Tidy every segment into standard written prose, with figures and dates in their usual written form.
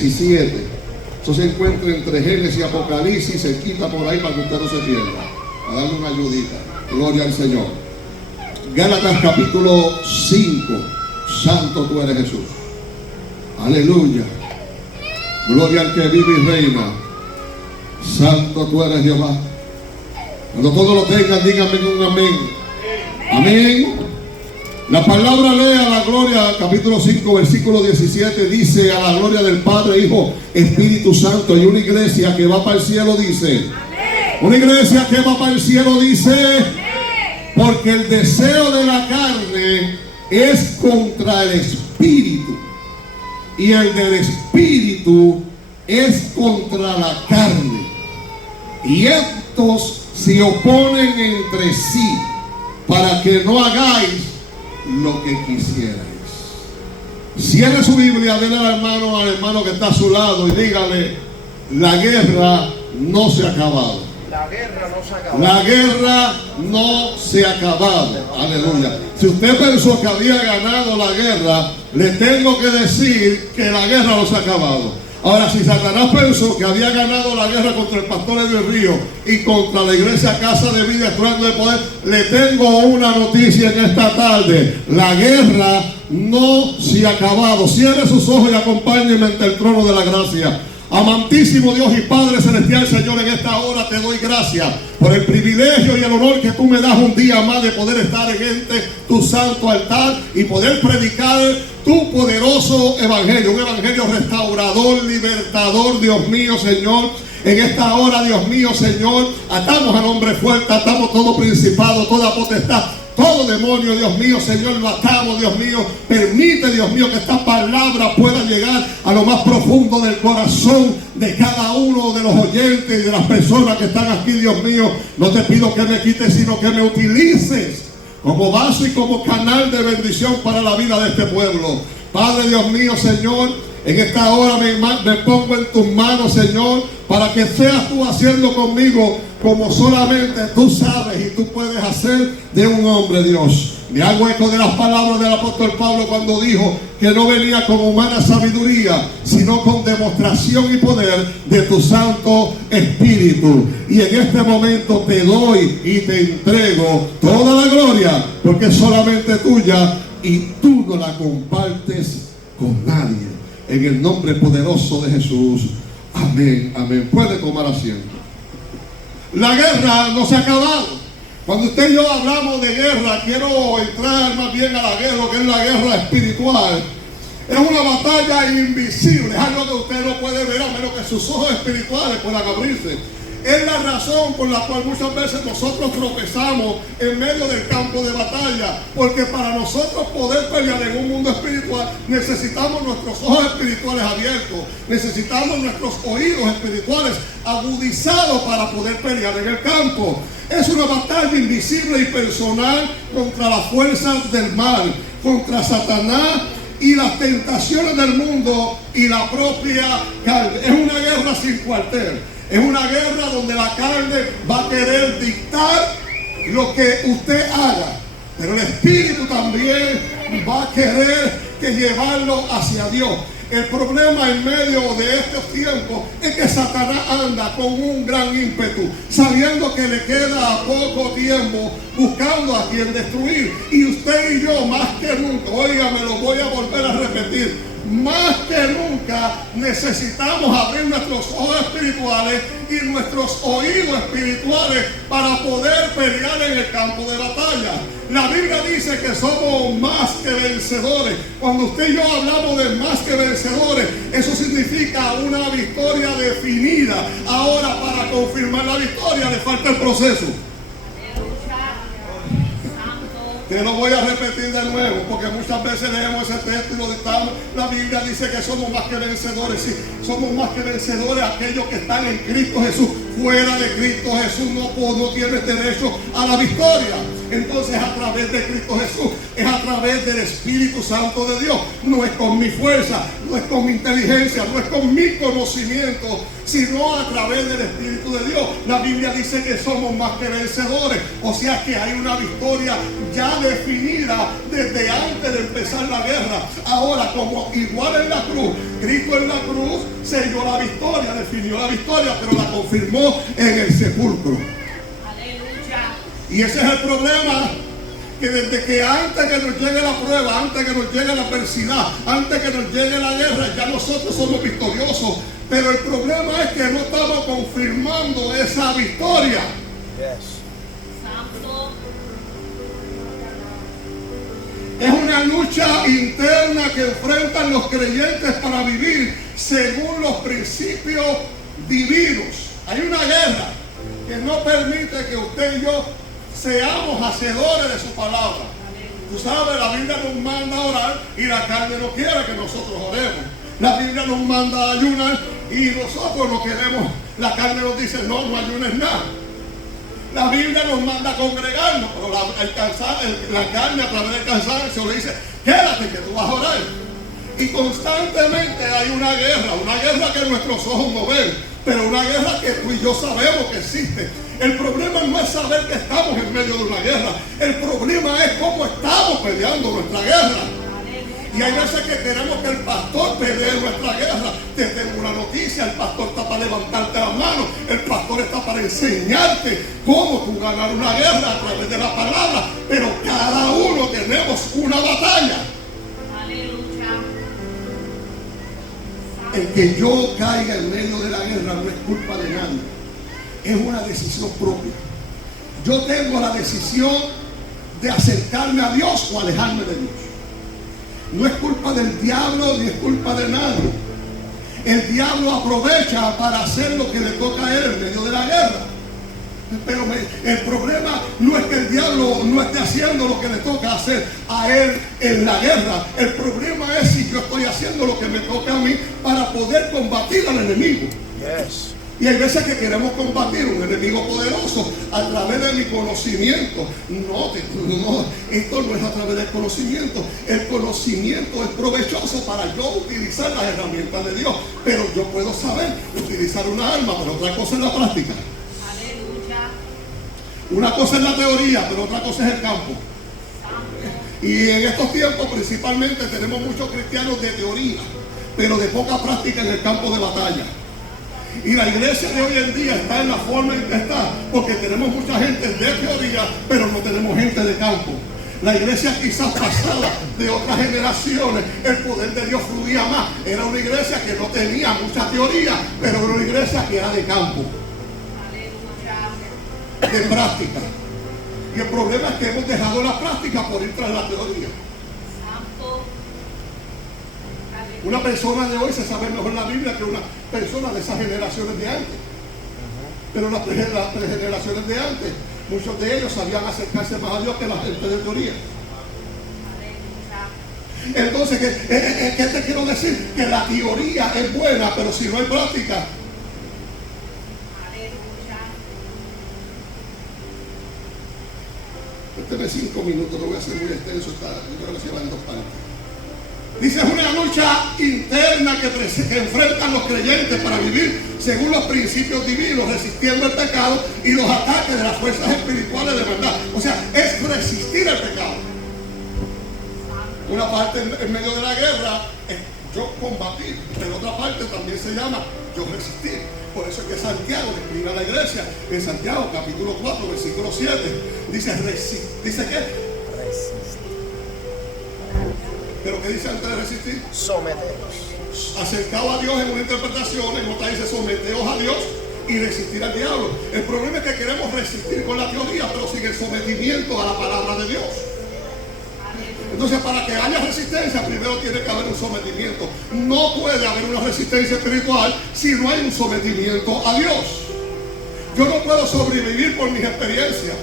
17. Eso se encuentra entre Génesis y Apocalipsis, se quita por ahí para que usted no se pierda. A darle una ayudita. Gloria al Señor. Gálatas capítulo 5. Santo tú eres Jesús. Aleluya. Gloria al que vive y reina. Santo tú eres Jehová. Cuando todos lo tengan, díganme un amén. Amén. La palabra lee a la gloria, capítulo 5, versículo 17, dice: a la gloria del Padre, Hijo, Espíritu Santo. Y una iglesia que va para el cielo dice: amén. Una iglesia que va para el cielo dice: amén. Porque el deseo de la carne es contra el Espíritu, y el del Espíritu es contra la carne, y estos se oponen entre sí, para que no hagáis lo que quisierais. Cierre su Biblia, denle al hermano que está a su lado y dígale: la guerra no se ha acabado. La guerra no se ha acabado. La guerra no se ha acabado. Aleluya. Si usted pensó que había ganado la guerra, le tengo que decir que la guerra no se ha acabado. Ahora, si Satanás pensó que había ganado la guerra contra el pastor Edwin Río y contra la iglesia Casa de Vida Estruendo de Poder, le tengo una noticia en esta tarde: la guerra no se ha acabado. Cierre sus ojos y acompáñenme ante el trono de la gracia. Amantísimo Dios y Padre Celestial, Señor, en esta hora te doy gracias por el privilegio y el honor que tú me das un día más de poder estar en tu santo altar y poder predicar tu poderoso evangelio, un evangelio restaurador, libertador, Dios mío, Señor. En esta hora, Dios mío, Señor, atamos al hombre fuerte, atamos todo principado, toda potestad, todo demonio, Dios mío, Señor, lo atamos, Dios mío. Permite, Dios mío, que esta palabra pueda llegar a lo más profundo del corazón de cada uno de los oyentes y de las personas que están aquí, Dios mío. No te pido que me quites, sino que me utilices como vaso y como canal de bendición para la vida de este pueblo. Padre, Dios mío, Señor, en esta hora me pongo en tus manos, Señor, para que seas tú haciendo conmigo como solamente tú sabes y tú puedes hacer de un hombre, Dios. Me hago eco de las palabras del apóstol Pablo cuando dijo que no venía con humana sabiduría, sino con demostración y poder de tu Santo Espíritu. Y en este momento te doy y te entrego toda la gloria, porque es solamente tuya y tú no la compartes con nadie. En el nombre poderoso de Jesús. Amén, amén. Puede tomar asiento. La guerra no se ha acabado. Cuando usted y yo hablamos de guerra, quiero entrar más bien a la guerra, que es la guerra espiritual. Es una batalla invisible, es algo que usted no puede ver a menos que sus ojos espirituales puedan abrirse. Es la razón por la cual muchas veces nosotros tropezamos en medio del campo de batalla, porque para nosotros poder pelear en un mundo espiritual necesitamos nuestros ojos espirituales abiertos, necesitamos nuestros oídos espirituales agudizados para poder pelear en el campo. Es una batalla invisible y personal contra las fuerzas del mal, contra Satanás y las tentaciones del mundo y la propia carne. Es una guerra sin cuartel. Es una guerra donde la carne va a querer dictar lo que usted haga, pero el Espíritu también va a querer que llevarlo hacia Dios. El problema en medio de estos tiempos es que Satanás anda con un gran ímpetu, sabiendo que le queda poco tiempo, buscando a quien destruir. Y usted y yo, más que nunca, óigame, lo voy a volver a repetir, más que nunca necesitamos abrir nuestros ojos espirituales y nuestros oídos espirituales para poder pelear en el campo de batalla. La Biblia dice que somos más que vencedores. Cuando usted y yo hablamos de más que vencedores, eso significa una victoria definida. Ahora, para confirmar la victoria le falta el proceso. Te lo voy a repetir de nuevo, porque muchas veces leemos ese texto y lo dictamos. La Biblia dice que somos más que vencedores. Sí, somos más que vencedores aquellos que están en Cristo Jesús. Fuera de Cristo Jesús no tienes derecho a la victoria. Entonces, a través de Cristo Jesús, es a través del Espíritu Santo de Dios. No es con mi fuerza, no es con mi inteligencia, no es con mi conocimiento, sino a través del Espíritu de Dios. La Biblia dice que somos más que vencedores. O sea que hay una victoria ya definida desde antes de empezar la guerra. Ahora, como igual en la cruz, Cristo en la cruz selló la victoria, definió la victoria, pero la confirmó en el sepulcro. Aleluya. Y ese es el problema, que desde que antes que nos llegue la prueba, antes que nos llegue la adversidad, antes que nos llegue la guerra, ya nosotros somos victoriosos. Pero el problema es que no estamos confirmando esa victoria. Santo. Es una lucha interna que enfrentan los creyentes para vivir según los principios divinos. Hay una guerra que no permite que usted y yo seamos hacedores de su palabra. Tú sabes, la Biblia nos manda a orar y la carne no quiere que nosotros oremos. La Biblia nos manda a ayunar y nosotros no queremos. La carne nos dice, no ayunes nada. La Biblia nos manda a congregarnos, pero la carne a través del cansancio le dice, quédate que tú vas a orar. Y constantemente hay una guerra que nuestros ojos no ven, pero una guerra que tú y yo sabemos que existe. El problema no es saber que estamos en medio de una guerra, el problema es cómo estamos peleando nuestra guerra. Y hay veces que queremos que el pastor pelee nuestra guerra. Te tengo una noticia, el pastor está para levantarte las manos, el pastor está para enseñarte cómo tú ganar una guerra a través de la palabra, pero cada uno tenemos una batalla. Aleluya. El que yo caiga en medio de la guerra no es culpa de nadie, es una decisión propia. Yo tengo la decisión de acercarme a Dios o alejarme de Dios. No es culpa del diablo ni es culpa de nadie. El diablo aprovecha para hacer lo que le toca a él en medio de la guerra. Pero el problema no es que el diablo no esté haciendo lo que le toca hacer a él en la guerra. El problema es si yo estoy haciendo lo que me toca a mí para poder combatir al enemigo. Yes. Y hay veces que queremos combatir un enemigo poderoso a través de mi conocimiento. No, esto no es a través del conocimiento. El conocimiento es provechoso para yo utilizar las herramientas de Dios. Pero yo puedo saber utilizar una arma, pero otra cosa es la práctica. Aleluya. Una cosa es la teoría, pero otra cosa es el campo. Y en estos tiempos principalmente tenemos muchos cristianos de teoría, pero de poca práctica en el campo de batalla. Y la iglesia de hoy en día está en la forma en que está, porque tenemos mucha gente de teoría, pero no tenemos gente de campo. La iglesia quizás pasada de otras generaciones, el poder de Dios fluía más. Era una iglesia que no tenía mucha teoría, pero era una iglesia que era de campo, Aleluya. de práctica. Y el problema es que hemos dejado la práctica por ir tras la teoría. Santo. Una persona de hoy se sabe mejor la Biblia que una persona de esas generaciones de antes. Pero las generaciones de antes, muchos de ellos sabían acercarse más a Dios que la gente de teoría. Aleluya. Entonces, ¿qué te quiero decir? Que la teoría es buena, pero si no hay práctica. Aleluya. Este 5 minutos, no voy a ser muy extenso, yo creo que se va en 2 partes. Dice, es una lucha interna que enfrentan los creyentes para vivir según los principios divinos, resistiendo el pecado y los ataques de las fuerzas espirituales de verdad. O sea, es resistir el pecado. Una parte en medio de la guerra es yo combatir, pero otra parte también se llama yo resistir. Por eso es que Santiago le escribe a la iglesia en Santiago capítulo 4 versículo 7 dice dice ¿qué? ¿Pero qué dice antes de resistir? Someteos. Acercado a Dios en una interpretación, en otra dice someteos a Dios y resistir al diablo. El problema es que queremos resistir con la teoría, pero sin el sometimiento a la palabra de Dios. Entonces, para que haya resistencia, primero tiene que haber un sometimiento. No puede haber una resistencia espiritual si no hay un sometimiento a Dios. Yo no puedo sobrevivir por mis experiencias.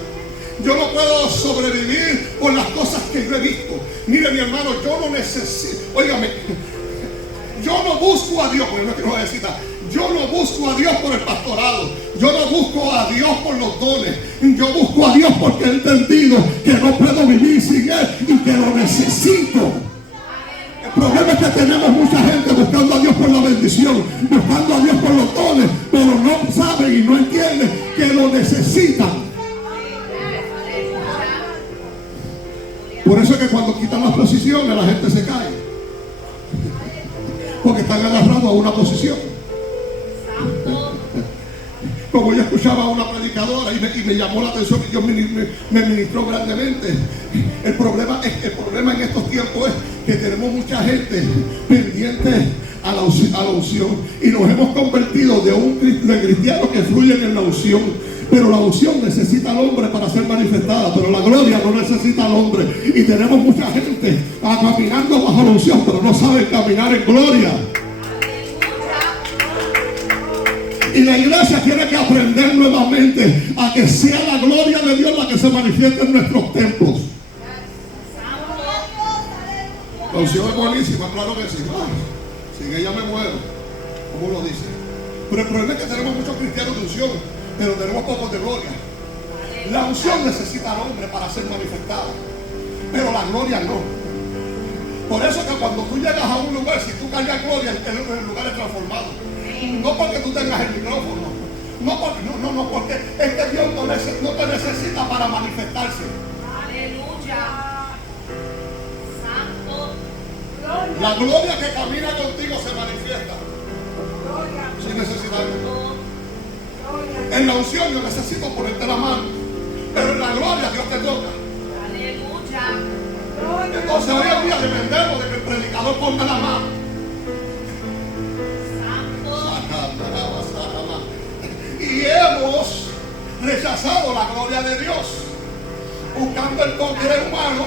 Yo no puedo sobrevivir por las cosas que yo he visto. Mire, mi hermano, yo no necesito, óigame, yo no busco a Dios, porque no quiero necesitar. Yo no busco a Dios por el pastorado. Yo no busco a Dios por los dones. Yo busco a Dios porque he entendido que no puedo vivir sin Él y que lo necesito. El problema es que tenemos mucha gente buscando a Dios por la bendición, buscando a Dios por los dones, pero no saben y no entienden que lo necesitan. Por eso es que cuando quitan las posiciones la gente se cae. Porque están agarrados a una posición. Santo. Como yo escuchaba a una predicadora y me llamó la atención y Dios me ministró grandemente. El problema en estos tiempos es que tenemos mucha gente pendiente a la unción y nos hemos convertido de cristianos que fluyen en la unción. Pero la unción necesita al hombre para ser manifestada, pero la gloria no necesita al hombre. Y tenemos mucha gente caminando bajo la unción, pero no saben caminar en gloria. Y la iglesia tiene que aprender nuevamente a que sea la gloria de Dios la que se manifieste en nuestros templos. La unción es buenísima, claro que sí. Sin ella me muero, como uno dice. Pero el problema es que tenemos muchos cristianos de unción, pero tenemos pocos de gloria. La unción necesita al hombre para ser manifestada, pero la gloria no. Por eso que cuando tú llegas a un lugar, si tú callas gloria, el lugar es transformado. No porque tú tengas el micrófono, no, porque es que Dios no te necesita para manifestarse. Aleluya. Santo. La gloria que camina contigo se manifiesta sin necesidad. En la unción yo necesito ponerte la mano, pero en la gloria Dios te toca. Aleluya. Entonces hoy en día dependemos de que el predicador ponga la mano. Y hemos rechazado la gloria de Dios, buscando el toque humano,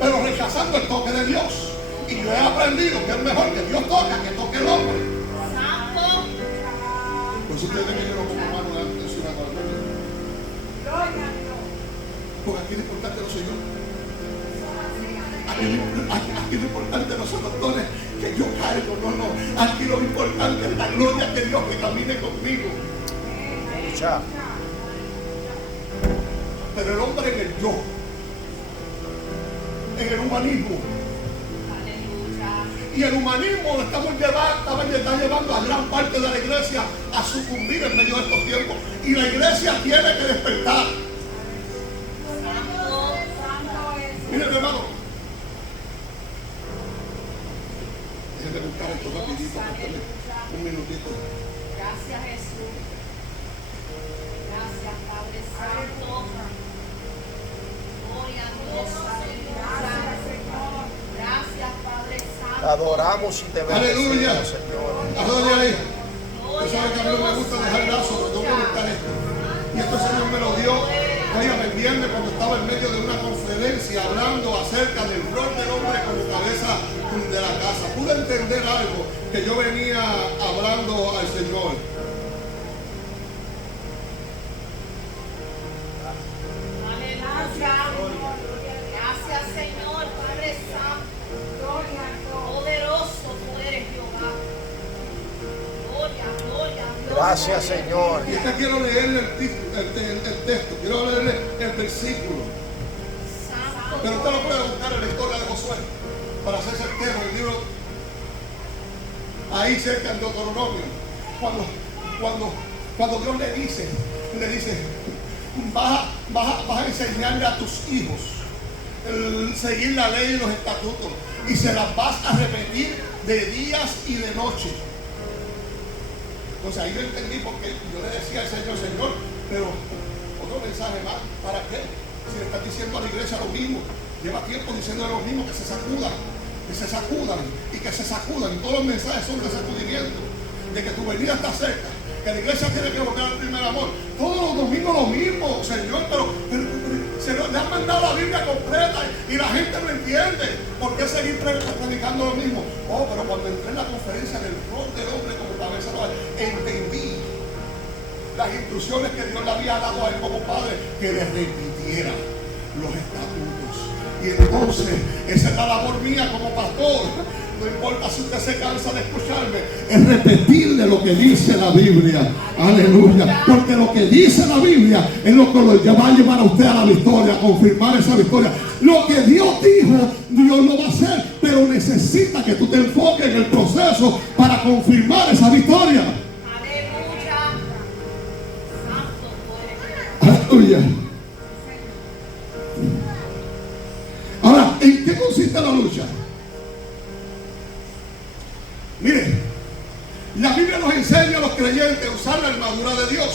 pero rechazando el toque de Dios. Y yo he aprendido que es mejor que Dios toque que toque el hombre. Santo. Pues ustedes ven que yo no pongo mano delante de su gloria. Porque aquí lo importante no soy yo. Aquí lo importante no son los dones que yo cargo, no. Aquí lo importante es la gloria de Dios que camine conmigo. Pero el hombre en el yo, en el humanismo. Aleluya. Y el humanismo está llevando a gran parte de la iglesia a sucumbir en medio de estos tiempos. Y la iglesia tiene que despertar. Santo. Miren, hermano. Déjenme buscar esto rapidito. Un minutito. Gracias, Jesús. Gracias, Padre Santo. Gloria a Dios. Aleluya. Gracias, Padre Santo. Adoramos y te bendecimos, Aleluya. Señor. Adore ahí. Usted sabe que a mí no me gusta dejar brazo, pero tengo que buscar esto. Y esto el Señor me lo dio. Oigan, el viernes cuando estaba en medio de una conferencia hablando acerca del rol del hombre como cabeza de la casa, pude entender algo que yo venía hablando al Señor. Aleluya. Gracias, Señor, Padre Santo. Poderoso tú eres, Jehová. Gloria, gloria. Gracias, Señor. Y es que quiero leerle el texto, quiero leerle el versículo. Santo. Pero usted lo puede buscar en la historia de Josué para ser certero, el libro ahí cerca en Deuteronomio. Cuando Dios le dice, vas a enseñarle a tus hijos seguir la ley y los estatutos y se las vas a repetir de días y de noche. Entonces ahí yo entendí porque yo le decía al Señor, pero otro mensaje más, ¿para qué? Si le estás diciendo a la iglesia lo mismo, lleva tiempo diciendo lo mismo, que se sacudan y que se sacudan. Y todos los mensajes son de sacudimiento, de que tu venida está cerca, que la iglesia tiene que volver al primer amor. Todos los domingos lo mismo, Señor, pero se le han mandado la Biblia completa y la gente no entiende. ¿Por qué seguir predicando lo mismo? Oh, pero cuando entré en la conferencia del rol del hombre como cabeza, entendí las instrucciones que Dios le había dado a él como padre, que le repitiera los estatutos. Y entonces, esa es la labor mía como pastor. No importa si usted se cansa de escucharme, es repetirle lo que dice la Biblia. Aleluya. Porque lo que dice la Biblia es lo que lo va a llevar a usted a la victoria, a confirmar esa victoria. Lo que Dios dijo, Dios lo va a hacer, pero necesita que tú te enfoques en el proceso para confirmar esa victoria. Aleluya. Santo tú eres. Aleluya. Ahora, ¿en qué consiste la lucha? Mire, nos enseña a los creyentes a usar la armadura de Dios,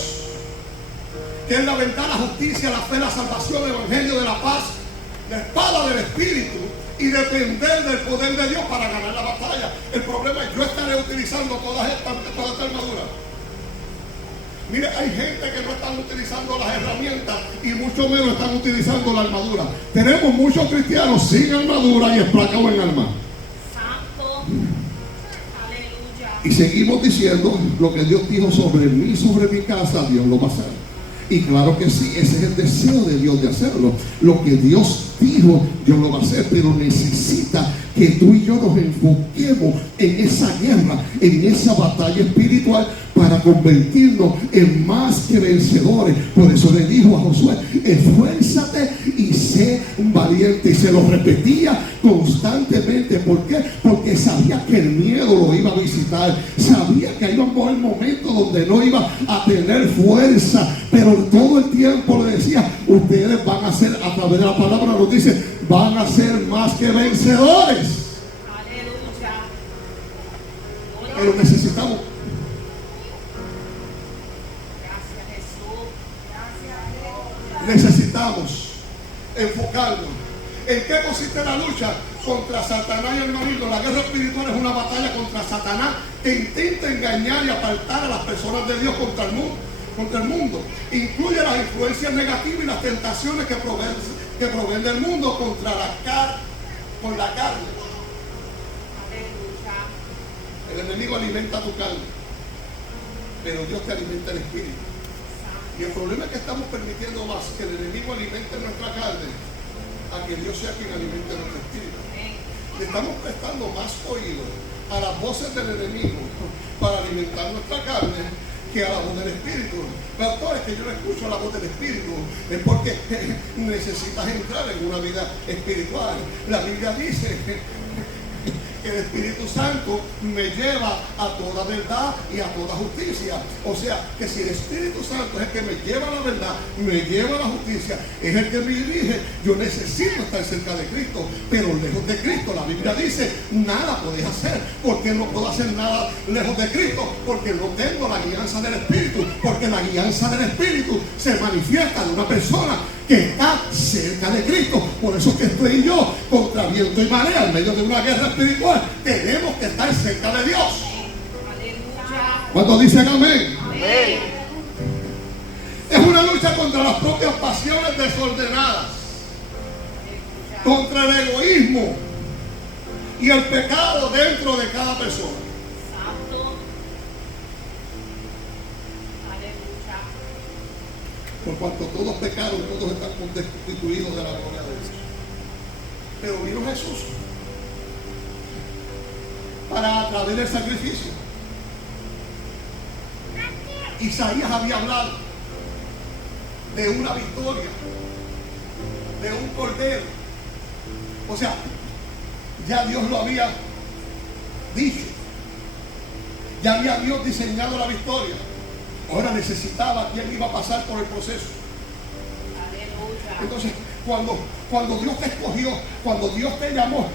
que es la verdad, la justicia, la fe, la salvación, el evangelio de la paz, la espada del Espíritu, y depender del poder de Dios para ganar la batalla. El problema es yo estaré utilizando toda esta armadura. Mire, hay gente que no están utilizando las herramientas y mucho menos están utilizando la armadura. Tenemos muchos cristianos sin armadura y esplacados en armas. Santo. Aleluya. Y seguimos diciendo lo que Dios dijo sobre mí, sobre mi casa, Dios lo va a hacer. Y claro que sí, ese es el deseo de Dios de hacerlo. Lo que Dios dijo, Dios lo va a hacer, pero necesita que tú y yo nos enfoquemos en esa guerra, en esa batalla espiritual, para convertirnos en más que vencedores. Por eso le dijo a Josué: esfuérzate y sé un valiente. Y se lo repetía constantemente. ¿Por qué? Porque sabía que el miedo lo iba a visitar, sabía que iba a haber momentos donde no iba a tener fuerza, pero todo el tiempo le decía: ustedes van a ser, a través de la palabra nos dice, van a ser más que vencedores. Aleluya. Pero necesitamos, Gracias, Jesús. Gracias, necesitamos enfocarnos. ¿En qué consiste la lucha contra Satanás y el maligno? La guerra espiritual es una batalla contra Satanás que intenta engañar y apartar a las personas de Dios contra el mundo. Incluye las influencias negativas y las tentaciones que proveen del mundo con la carne. Aleluya. El enemigo alimenta tu carne, pero Dios te alimenta el espíritu. Y el problema es que estamos permitiendo más que el enemigo alimente nuestra carne a que Dios sea quien alimente nuestro espíritu. Le estamos prestando más oído a las voces del enemigo para alimentar nuestra carne que a la voz del Espíritu. Doctor, es que yo no escucho la voz del Espíritu, es porque necesitas entrar en una vida espiritual. La Biblia dice que el Espíritu Santo me lleva a toda verdad y a toda justicia. O sea, que si el Espíritu Santo es el que me lleva a la verdad, me lleva a la justicia, es el que me dirige, yo necesito estar cerca de Cristo. Pero lejos de Cristo, la Biblia dice, nada podéis hacer. ¿Por qué no puedo hacer nada lejos de Cristo? Porque no tengo la guianza del Espíritu. Porque la guianza del Espíritu se manifiesta de una persona que está cerca de Cristo. Por eso es que tú y yo, contra viento y marea, en medio de una guerra espiritual, tenemos que estar cerca de Dios. Aleluya. ¿Cuántos dicen amén? Amén. Es una lucha contra las propias pasiones desordenadas, contra el egoísmo y el pecado dentro de cada persona. Santo. Aleluya. Por cuanto todos pecaron, todos están destituidos de la gloria de Dios. Pero vino Jesús para a través del sacrificio. Isaías había hablado de una victoria, de un cordero. O sea, ya Dios lo había dicho. Ya había Dios diseñado la victoria. Ahora necesitaba quien iba a pasar por el proceso. Aleluya. Entonces, cuando Dios te escogió, cuando Dios te llamó,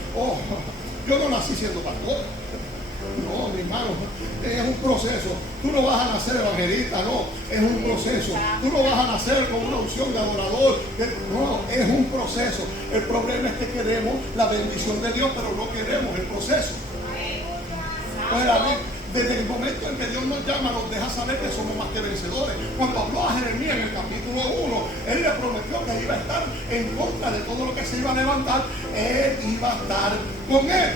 yo no nací siendo pastor. No, mi hermano, es un proceso. Tú no vas a nacer evangelista, no, es un proceso. Tú no vas a nacer con una unción de adorador, no, es un proceso. El problema es que queremos la bendición de Dios, pero no queremos el proceso. Ahora, desde el momento en que Dios nos llama, nos deja saber que somos más que vencedores. Cuando habló a Jeremías en el capítulo 1, Él le prometió que iba a estar en contra de todo lo que se iba a levantar. Él iba a estar con él.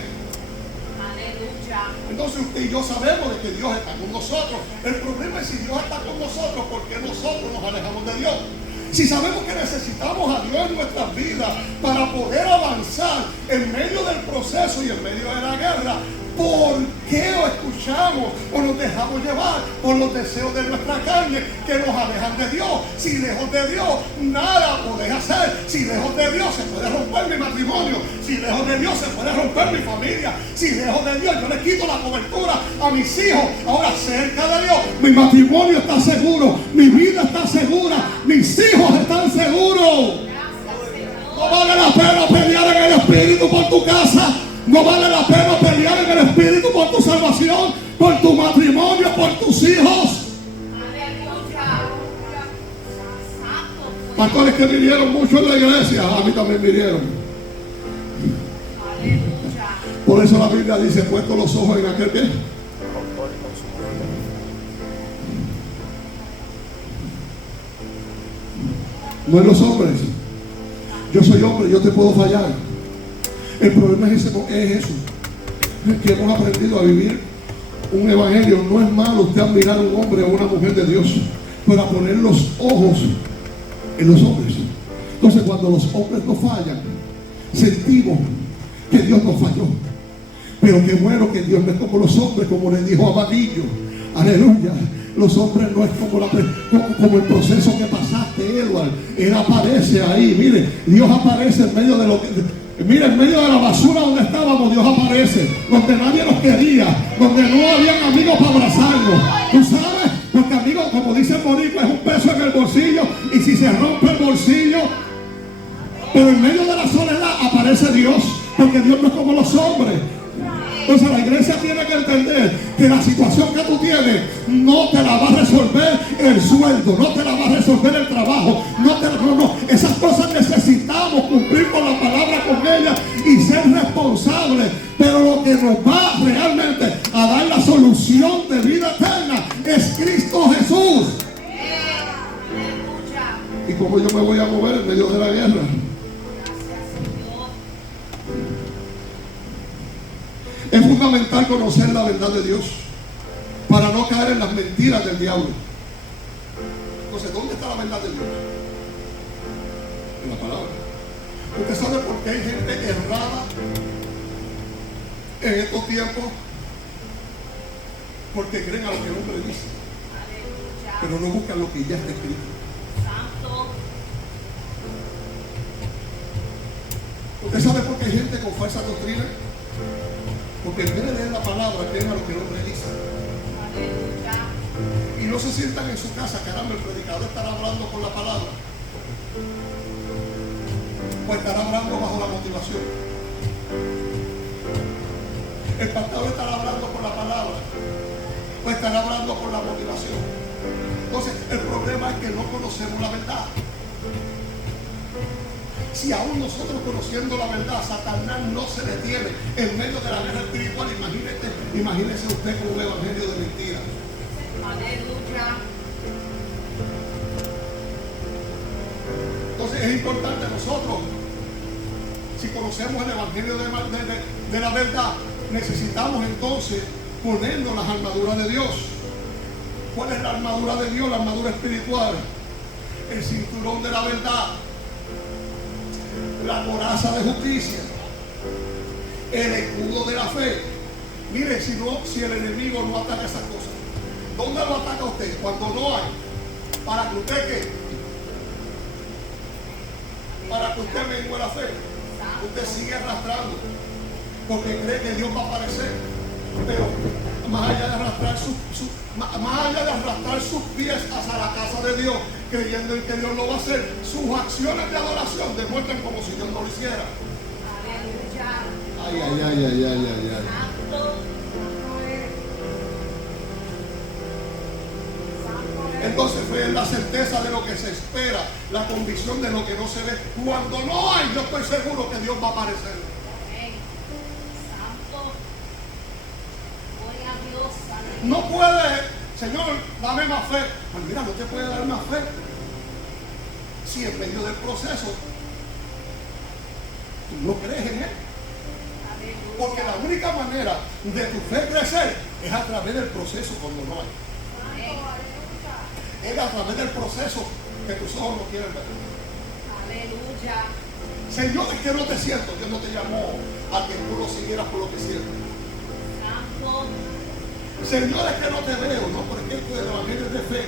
Aleluya. Entonces usted y yo sabemos de que Dios está con nosotros. El problema es si Dios está con nosotros, ¿por qué nosotros nos alejamos de Dios? Si sabemos que necesitamos a Dios en nuestras vidas para poder avanzar en medio del proceso y en medio de la guerra, ¿por qué o escuchamos o nos dejamos llevar por los deseos de nuestra carne que nos alejan de Dios? Si lejos de Dios nada podés hacer. Si lejos de Dios se puede romper mi matrimonio. Si lejos de Dios se puede romper mi familia. Si lejos de Dios yo le quito la cobertura a mis hijos. Ahora cerca de Dios mi matrimonio está seguro, mi vida está segura, mis hijos están seguros. No vale la pena pelear en el espíritu por tu casa. No vale la pena pelear en el espíritu por tu salvación. por tu matrimonio, por tus hijos. Aleluya. Santo. Pastores que vinieron mucho en la iglesia, a mí también vinieron. Aleluya. Por eso la Biblia dice, puesto los ojos en aquel que no en los hombres. Yo soy hombre, yo te puedo fallar. El problema es eso, que hemos aprendido a vivir un evangelio. No es malo usted admirar a un hombre o una mujer de Dios, pero a poner los ojos en los hombres. Entonces, cuando los hombres nos fallan, sentimos que Dios nos falló. Pero qué bueno que Dios no es como los hombres, como le dijo a Vadillo. Aleluya. Los hombres no es como el proceso que pasaste, Edward. Él aparece ahí. Mire, Dios aparece en medio de lo que... Mira, en medio de la basura donde estábamos, Dios aparece. Donde nadie nos quería. Donde no habían amigos para abrazarnos. ¿Tú sabes? Porque amigos, como dice el boricua, es un peso en el bolsillo. Y si se rompe el bolsillo... Pero en medio de la soledad aparece Dios. Porque Dios no es como los hombres. Entonces la iglesia tiene que entender que la situación que tú tienes no te la va a resolver el sueldo, no te la va a resolver el trabajo, no. Esas cosas necesitamos cumplir con la palabra con ella y ser responsables. Pero lo que nos va realmente a dar la solución de vida eterna es Cristo Jesús. ¿Y cómo yo me voy a mover en medio de la guerra? Es fundamental conocer la verdad de Dios para no caer en las mentiras del diablo. Entonces, ¿dónde está la verdad de Dios? En la palabra. Usted sabe por qué hay gente errada en estos tiempos, porque creen a lo que el hombre dice, pero no buscan lo que ya está escrito. ¿Usted sabe por qué hay gente con falsa doctrina? Porque en vez de leer la palabra, creen a lo que el hombre dice. Y no se sientan en su casa, caramba, el predicador estará hablando con la palabra. O estará hablando bajo la motivación. El pastor estará hablando por la palabra. O estará hablando por la motivación. Entonces, el problema es que no conocemos la verdad. Si aún nosotros conociendo la verdad, Satanás no se detiene en medio de la guerra espiritual, imagínese usted con un evangelio de mentira. Aleluya. Entonces es importante nosotros, si conocemos el evangelio de la verdad, necesitamos entonces ponernos las armaduras de Dios. ¿Cuál es la armadura de Dios? La armadura espiritual. El cinturón de la verdad. La coraza de justicia, el escudo de la fe. Mire, si el enemigo no ataca esas cosas, ¿dónde lo ataca usted? Cuando no hay. ¿Para que usted qué? Para que usted mengue la fe. Usted sigue arrastrando, porque cree que Dios va a aparecer. Pero más allá de arrastrar sus pies hacia la casa de Dios, creyendo en que Dios lo va a hacer, sus acciones de adoración demuestran como si Dios no lo hiciera. Ay. Entonces fe es la certeza de lo que se espera, la convicción de lo que no se ve. Cuando no hay, yo estoy seguro que Dios va a aparecer. No puede, Señor, dame más fe. Pues mira, no te puede dar más fe si en medio del proceso tú no crees en Él. Porque la única manera de tu fe crecer es a través del proceso cuando no hay. Es a través del proceso que tus ojos no quieren ver. Aleluya. Señor, es que no te siento. Dios no te llamó a que tú lo siguieras por lo que sientes. Señor, es que no te veo, no, porque esto del evangelio es de fe.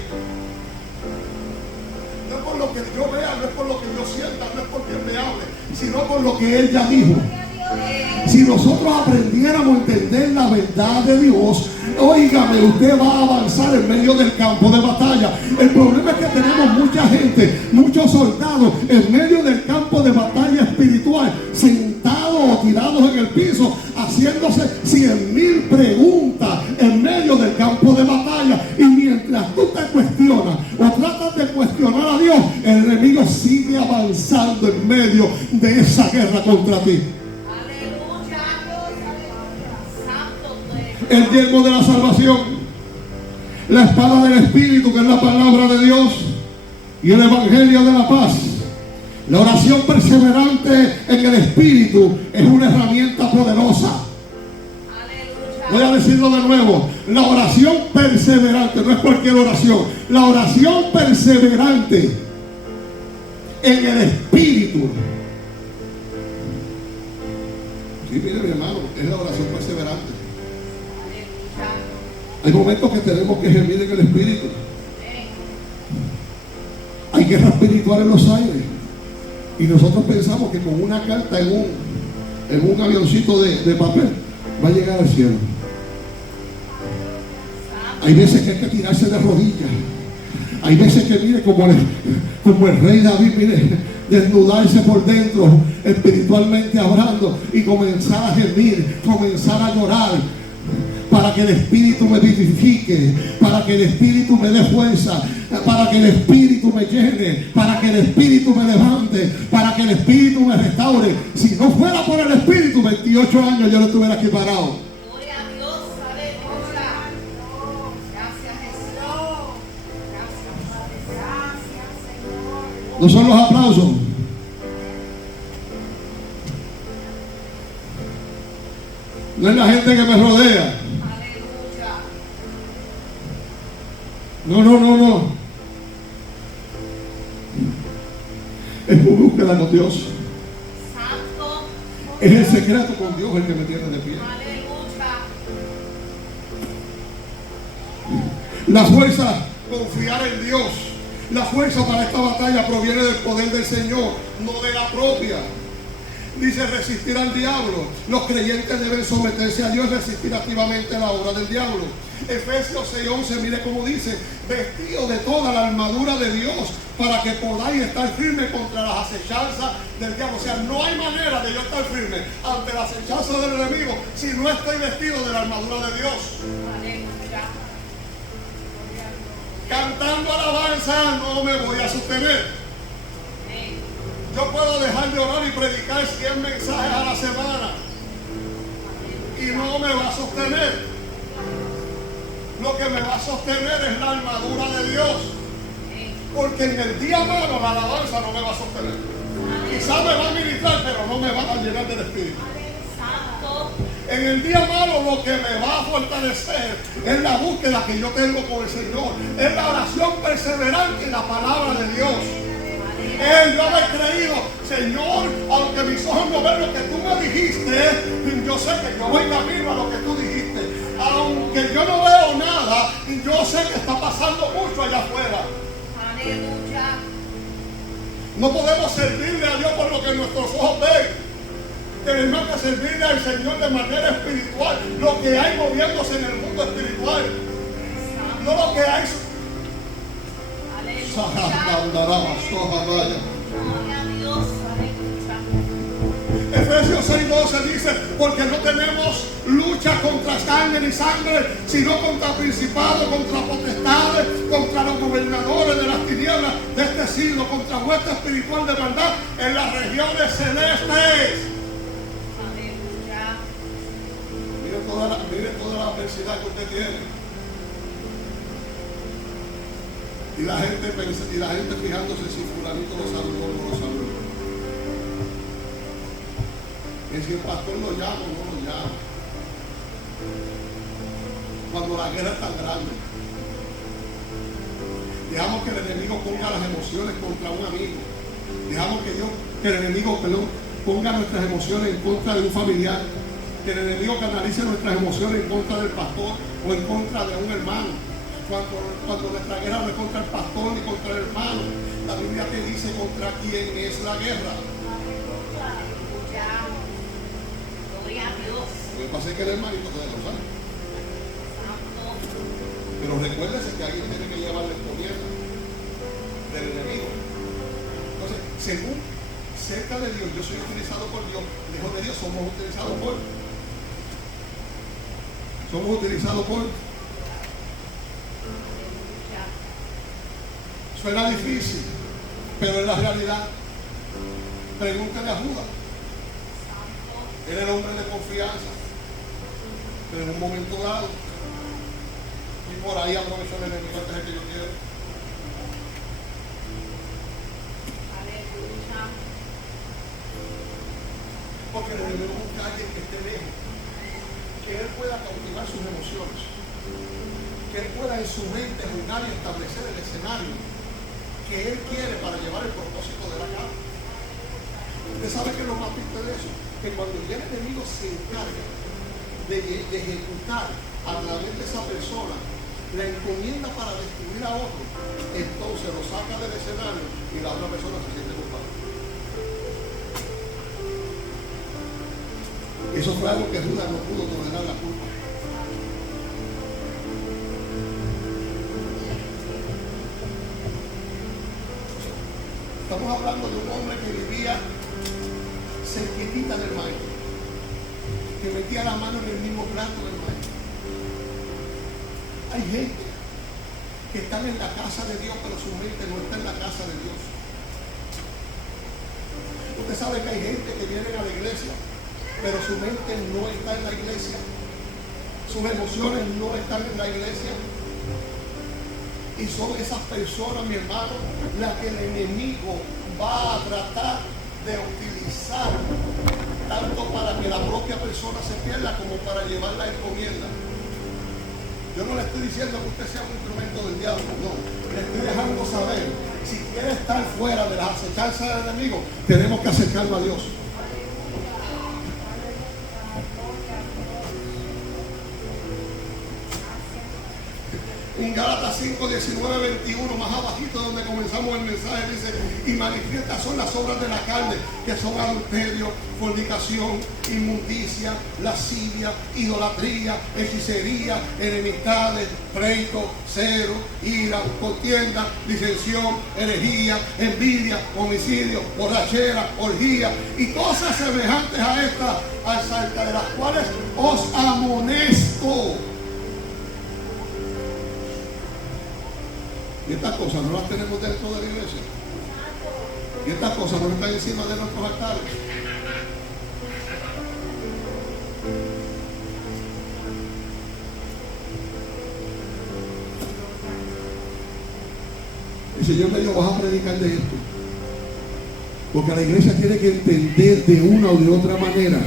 No es por lo que yo vea, no es por lo que yo sienta, no es porque Él me hable, sino por lo que Él ya dijo. Si nosotros aprendiéramos a entender la verdad de Dios, óigame, usted va a avanzar en medio del campo de batalla. El problema es que tenemos mucha gente, muchos soldados en medio del campo de batalla espiritual, sentados o tirados en el piso, haciéndose 100,000 preguntas en medio medio de esa guerra contra ti. Aleluya. Santo Dios. El yelmo de la salvación, la espada del Espíritu, que es la palabra de Dios, y el evangelio de la paz. La oración perseverante en el Espíritu es una herramienta poderosa. Voy a decirlo de nuevo. La oración perseverante, no es cualquier oración. La oración perseverante en el Espíritu. Sí, mire mi hermano, es la oración perseverante. Hay momentos que tenemos que gemir en el Espíritu. Hay guerra espiritual en los aires. Y nosotros pensamos que con una carta en un avioncito de papel va a llegar al cielo. Hay veces que hay que tirarse de rodillas. Hay veces que, mire, como el rey David, mire, desnudarse por dentro, espiritualmente hablando, y comenzar a gemir, comenzar a llorar, para que el Espíritu me vivifique, para que el Espíritu me dé fuerza, para que el Espíritu me llene, para que el Espíritu me levante, para que el Espíritu me restaure. Si no fuera por el Espíritu, 28 años yo no estuviera aquí parado. Gloria a Dios, aleluya. Gracias, Jesús. Gracias, Padre. Gracias, Señor. No son los aplausos. No es la gente que me rodea. Aleluya. No. Es tu búsqueda con Dios. Santo. Es el secreto con Dios el que me tiene de pie. Aleluya. La fuerza, confiar en Dios. La fuerza para esta batalla proviene del poder del Señor, no de la propia. Dice resistir al diablo. Los creyentes deben someterse a Dios y resistir activamente la obra del diablo. Efesios 6:11, mire cómo dice: vestido de toda la armadura de Dios para que podáis estar firmes contra las acechanzas del diablo. O sea, no hay manera de yo estar firme ante la acechanza del enemigo si no estoy vestido de la armadura de Dios. Aleluya. Cantando alabanza no me voy a sostener. Yo puedo dejar de orar y predicar 100 mensajes a la semana y no me va a sostener. Lo que me va a sostener es la armadura de Dios. Porque en el día malo la alabanza no me va a sostener. Quizás me va a ministrar, pero no me va a llenar del Espíritu. Santo. En el día malo lo que me va a fortalecer es la búsqueda que yo tengo con el Señor. Es la oración perseverante en la palabra de Dios. Yo he creído, Señor, aunque mis ojos no ven lo que tú me dijiste, yo sé que yo voy camino a lo que tú dijiste. Aunque yo no veo nada, yo sé que está pasando mucho allá afuera. Aleluya. No podemos servirle a Dios por lo que nuestros ojos ven. Tenemos que servirle al Señor de manera espiritual. Lo que hay moviéndose en el mundo espiritual. No lo que hay. Gloria a Dios, aleluya. Efesios 6:12 dice: porque no tenemos lucha contra carne ni sangre, sino contra principados, contra potestades, contra los gobernadores de las tinieblas de este siglo, contra vuestra espiritual de maldad en las regiones celestes. Aleluya. Mire toda la adversidad que usted tiene. Y la gente fijándose si fulanito lo saludó o no lo saludó. Que si el pastor lo llama o no lo llama. Cuando la guerra es tan grande. Dejamos que el enemigo ponga las emociones contra un amigo. Dejamos que el enemigo, ponga nuestras emociones en contra de un familiar. Que el enemigo canalice nuestras emociones en contra del pastor o en contra de un hermano. Cuando nuestra guerra no es contra el pastor ni contra el hermano, la Biblia te dice contra quién es la guerra. Aleluya. Gloria a Dios. Lo que pasa es que el hermanito se lo sabe. Santo. Pero recuérdese que alguien tiene que llevar la encomienda del enemigo. Entonces, según cerca de Dios, yo soy utilizado por Dios, lejos de Dios somos utilizados por. Suena difícil, pero es la realidad. Pregúntale a Judas. Era el hombre de confianza. Pero en un momento dado, y por ahí aprovechó el enemigo antes de que yo quiera. Aleluya. Porque el enemigo busca a alguien que esté lejos, que él pueda cautivar sus emociones, que él pueda en su mente jugar y establecer el escenario que él quiere para llevar el propósito de la casa. Usted sabe que es lo más triste de eso, que cuando ya el enemigo se encarga de ejecutar a través de esa persona la encomienda para destruir a otro, entonces lo saca del escenario y la otra persona se siente culpable. Eso fue algo que Judas no pudo tolerar la culpa. Estamos hablando de un hombre que vivía cerquitita del maestro, que metía la mano en el mismo plato del maestro. Hay gente que están en la casa de Dios, pero su mente no está en la casa de Dios. Usted sabe que hay gente que viene a la iglesia, pero su mente no está en la iglesia. Sus emociones no están en la iglesia. Y son esas personas, mi hermano, las que el enemigo va a tratar de utilizar, tanto para que la propia persona se pierda como para llevar la encomienda. Yo no le estoy diciendo que usted sea un instrumento del diablo, no. Le estoy dejando saber, si quiere estar fuera de las acechanzas del enemigo, tenemos que acercarnos a Dios. En Gálatas 5, 19, 21, más abajito donde comenzamos el mensaje, dice: y manifiestas son las obras de la carne, que son adulterio, fornicación, inmundicia, lascivia, idolatría, hechicería, enemistades, pleito, celo, ira, contienda, disensión, herejía, envidia, homicidio, borrachera, orgía y cosas semejantes a estas, acerca de las cuales os amonesto. Y estas cosas no las tenemos dentro de la iglesia. Y estas cosas no están encima de nuestros altares. El Señor me dijo: vas a predicar de esto. Porque la iglesia tiene que entender de una o de otra manera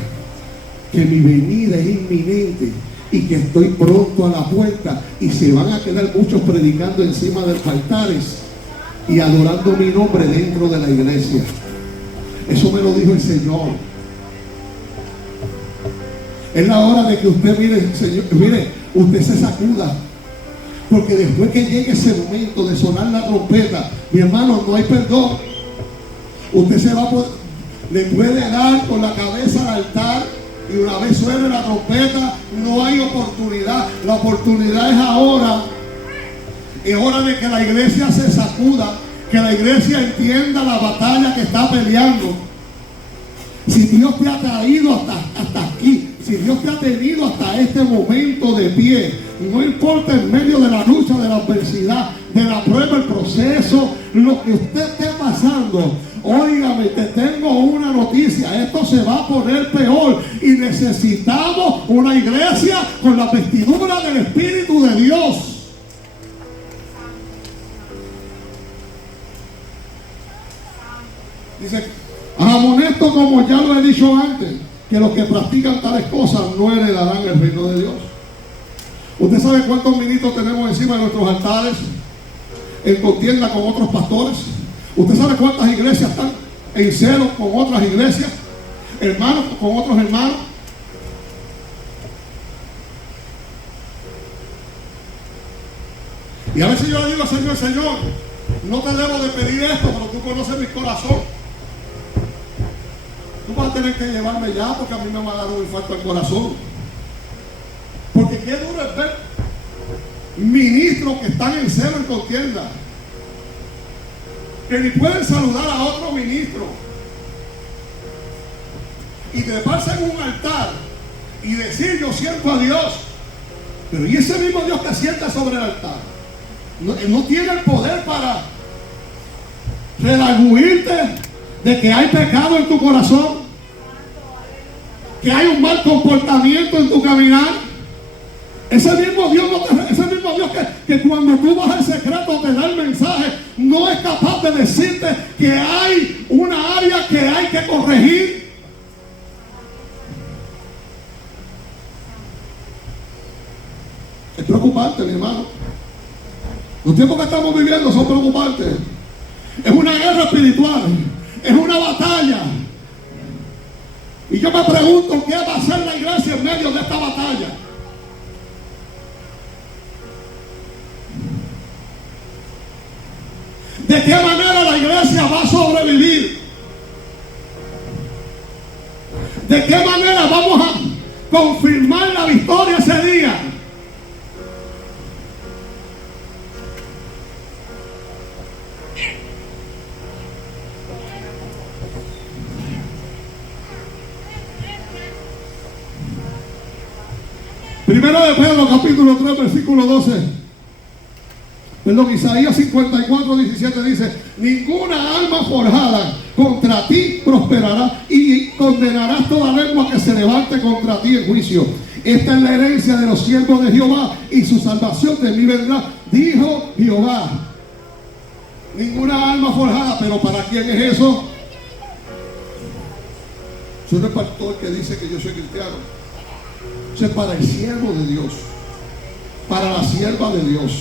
que mi venida es inminente y que estoy pronto a la puerta, y se van a quedar muchos predicando encima de los altares y adorando mi nombre dentro de la iglesia. Eso me lo dijo el Señor. Es la hora de que usted mire, usted se sacuda, porque después que llegue ese momento de sonar la trompeta, mi hermano, no hay perdón. Usted le puede dar con la cabeza al altar, y una vez suene la trompeta, no hay oportunidad. La oportunidad es ahora. Es hora de que la iglesia se sacuda, que la iglesia entienda la batalla que está peleando. Si Dios te ha traído hasta aquí, si Dios te ha tenido hasta este momento de pie, no importa en medio de la lucha, de la adversidad, de la prueba, el proceso, lo que usted esté pasando, óigame, te tengo una noticia: esto se va a poner peor, y necesitamos una iglesia con la vestidura del Espíritu de Dios. Dice: amonesto, como ya lo he dicho antes, que los que practican tales cosas no heredarán el reino de Dios. ¿Usted sabe cuántos ministros tenemos encima de nuestros altares en contienda con otros pastores? ¿Usted sabe cuántas iglesias están en celo con otras iglesias? Hermanos con otros hermanos. Y a veces yo le digo: Señor, no te debo de pedir esto, pero tú conoces mi corazón. Tú vas a tener que llevarme ya, porque a mí me va a dar un infarto al corazón. Porque qué duro es ver ministros que están en celo, en contienda, que ni pueden saludar a otro ministro, y treparse en un altar y decir: yo siento a Dios. Pero y ese mismo Dios que sienta sobre el altar no tiene el poder para redarguirte, de que hay pecado en tu corazón, que hay un mal comportamiento en tu caminar. Ese mismo Dios, ese mismo Dios que cuando tú vas al secreto te da el mensaje, no es capaz de decirte que hay una área que hay que corregir. Es preocupante, mi hermano. Los tiempos que estamos viviendo son preocupantes. Es una guerra espiritual, es una batalla. Y yo me pregunto, ¿qué va a hacer la iglesia en medio de esta batalla? ¿De qué manera la iglesia va a sobrevivir? ¿De qué manera vamos a confirmar la victoria ese día? Primero de Pedro, capítulo 3, versículo 12. Perdón, Isaías 54, 17 dice: ninguna alma forjada contra ti prosperará, y condenarás toda lengua que se levante contra ti en juicio. Esta es la herencia de los siervos de Jehová, y su salvación de mí vendrá, dijo Jehová. Ninguna alma forjada, pero ¿para quién es eso? Soy el pastor que dice que yo soy cristiano. Eso es para el siervo de Dios, para la sierva de Dios,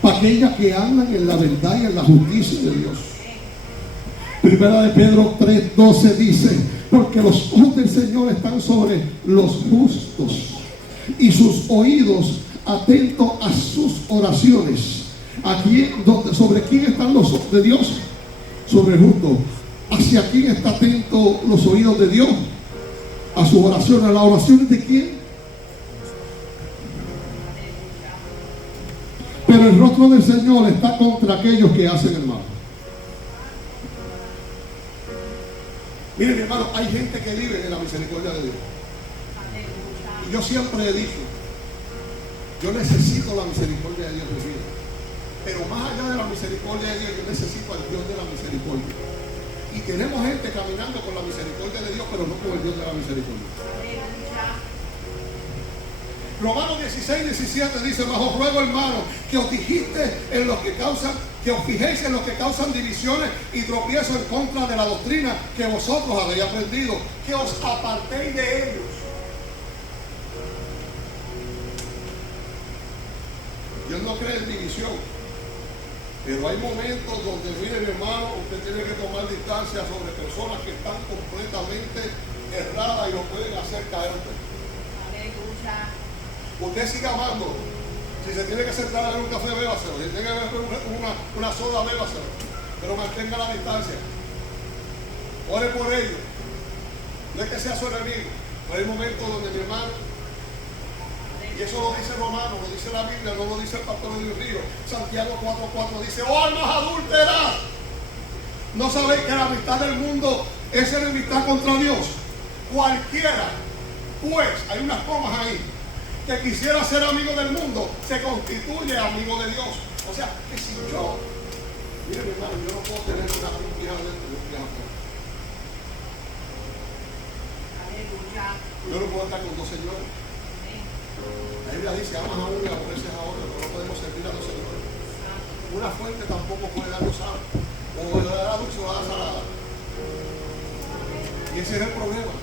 para aquellas que andan en la verdad y en la justicia de Dios. Primera de Pedro 3:12 dice: porque los ojos del Señor están sobre los justos y sus oídos atentos a sus oraciones. ¿Sobre quién están los ojos de Dios? Sobre el justo. ¿Hacia quién está atento los oídos de Dios? A sus oraciones. ¿A las oraciones de quién? Pero el rostro del Señor está contra aquellos que hacen el mal. Miren, mi hermano, hay gente que vive en la misericordia de Dios. Y yo siempre he dicho, yo necesito la misericordia de Dios en mi vida. Pero más allá de la misericordia de Dios, yo necesito al Dios de la misericordia. Y tenemos gente caminando con la misericordia de Dios, pero no con el Dios de la misericordia. Romanos 16:17 dice: bajo ruego, hermano, que os dijiste en los que causan, que os fijéis en los que causan divisiones y tropiezos en contra de la doctrina que vosotros habéis aprendido, que os apartéis de ellos. Dios no cree en división, pero hay momentos donde, mire, mi hermano, usted tiene que tomar distancia sobre personas que están completamente erradas y lo pueden hacer caer a usted. Usted siga amando. Si se tiene que sentar a beber un café, bébaselo. Si tiene que beber una soda, bébaselo. Pero mantenga la distancia. Ore por ellos. No es que sea su enemigo. Pero hay momentos donde, mi hermano, y eso lo dice Romano, lo dice la Biblia, no lo dice el pastor de Río. Santiago 4:4 dice: oh almas adúlteras, ¿no sabéis que la amistad del mundo es enemistad contra Dios? Cualquiera, pues, hay unas comas ahí, que quisiera ser amigo del mundo, se constituye amigo de Dios. O sea, que si yo, mire, mi hermano, yo no puedo tener una hija dentro de un viejo afuera. Yo no puedo estar con dos señores. La Biblia dice: amas a uno y aborreces a otro, pero no podemos servir a dos señores. Una fuente tampoco puede dar rosado, o dar dulce o dar salada. Y ese es el problema.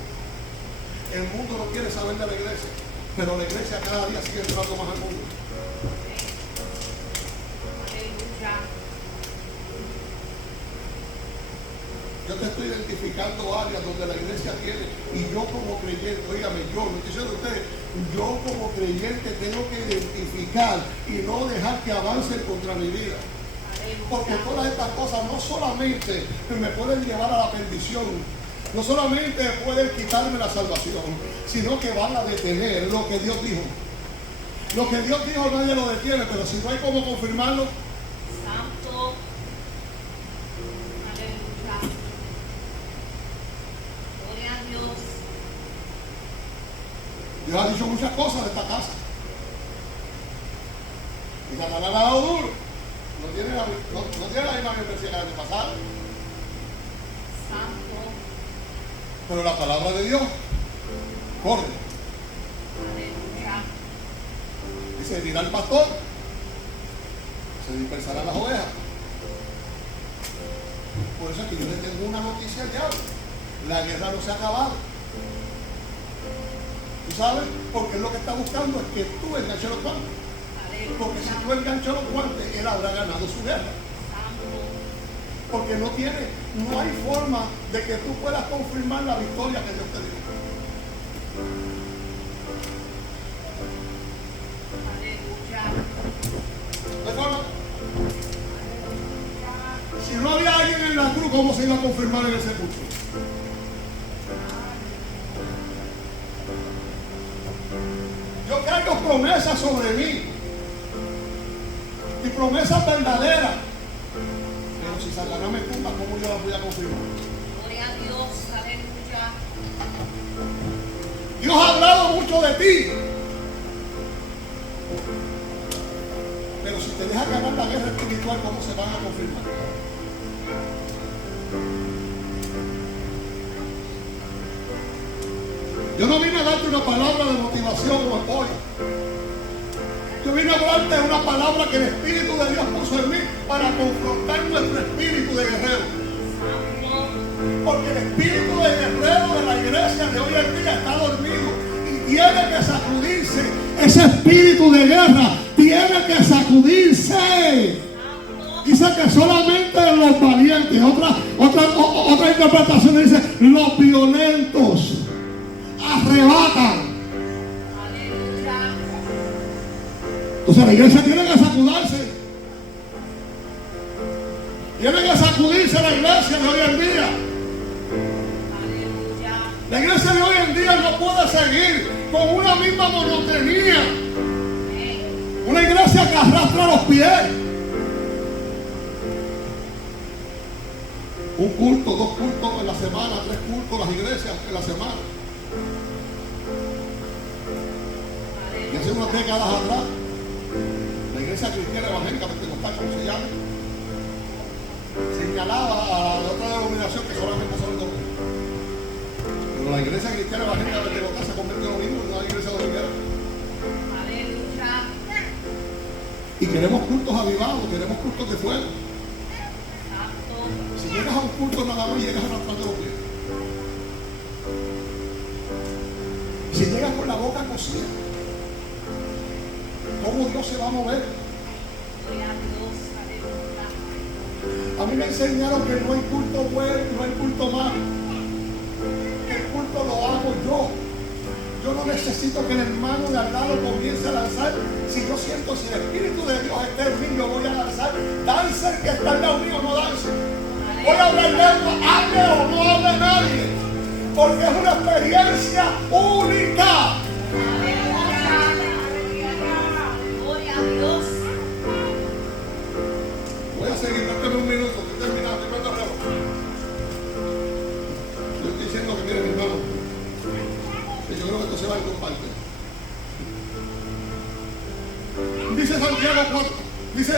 El mundo no quiere saber de la iglesia, pero la iglesia cada día sigue entrando más al mundo. Yo te estoy identificando áreas donde la iglesia tiene, y yo como creyente, oígame, yo, no estoy diciendo ustedes, yo como creyente tengo que identificar y no dejar que avancen contra mi vida. Porque todas estas cosas no solamente me pueden llevar a la perdición, no solamente pueden quitarme la salvación, sino que van a detener lo que Dios dijo. Lo que Dios dijo nadie lo detiene, pero si no hay cómo confirmarlo. Santo. Aleluya. Gloria a Dios. Dios ha dicho muchas cosas de esta casa. Y Satanás le ha dado duro. No tiene la misma membresía que el año pasado. Santo. Pero la palabra de Dios corre. Aleluya. Dice, dirá el pastor, se dispersarán las ovejas. Por eso es que yo le tengo una noticia al diablo. La guerra no se ha acabado. ¿Tú sabes? Porque él lo que está buscando es que tú enganches los guantes. Porque si tú enganchas los guantes, él habrá ganado su guerra. Porque no hay forma de que tú puedas confirmar la victoria que Dios te dio. ¿No hay forma? Si no había alguien en la cruz, ¿cómo se iba a confirmar en el sepulcro? Yo traigo promesas sobre mí. Y promesas verdaderas. Pero si Satanás me tumba, ¿cómo yo las voy a confirmar? Gloria a Dios, aleluya. Dios ha hablado mucho de ti. Pero si te dejas ganar la guerra espiritual, ¿cómo se van a confirmar? Yo no vine a darte una palabra de motivación o apoyo. Yo vine a hablarte de una palabra que el Espíritu de Dios puso en mí para confrontar nuestro espíritu de guerrero. Porque el espíritu de guerrero de la iglesia de hoy en día está dormido y tiene que sacudirse. Ese espíritu de guerra tiene que sacudirse. Dice que solamente los valientes. Otra interpretación dice: los violentos arrebatan. Entonces la iglesia tiene que sacudirse. Tiene que sacudirse la iglesia de hoy en día. La iglesia de hoy en día no puede seguir con una misma monotonía. Una iglesia que arrastra los pies. Un culto, 2 cultos en la semana, 3 cultos las iglesias en la semana. Y hace unas décadas atrás, la iglesia cristiana evangélica pentecostal, como se llama, señalaba a la otra denominación que solamente son dos. Pero la iglesia cristiana evangélica pentecostal se convirtió en lo mismo, en una iglesia dominguera. Y queremos cultos avivados, queremos cultos de fuego. Si llegas a un culto nada más, llegas arrastrando los pies. Si llegas con la boca cocida, ¿cómo Dios se va a mover? A mí me enseñaron que no hay culto bueno, no hay culto malo. Que el culto lo hago yo. Yo no necesito que el hermano de al lado comience a lanzar. Si yo siento, si el Espíritu de Dios está en mí, yo voy a lanzar. Dance el que está al lado mío, no dance. Voy a hablar lengua, hable o no hable nadie. Porque es una experiencia única. Gloria a Dios. Voy a seguir, dame un minuto, estoy terminando, estoy arreglo. Yo estoy diciendo que, mire, mi hermano, que yo creo que esto se va a ir con parte. Dice Santiago 4, dice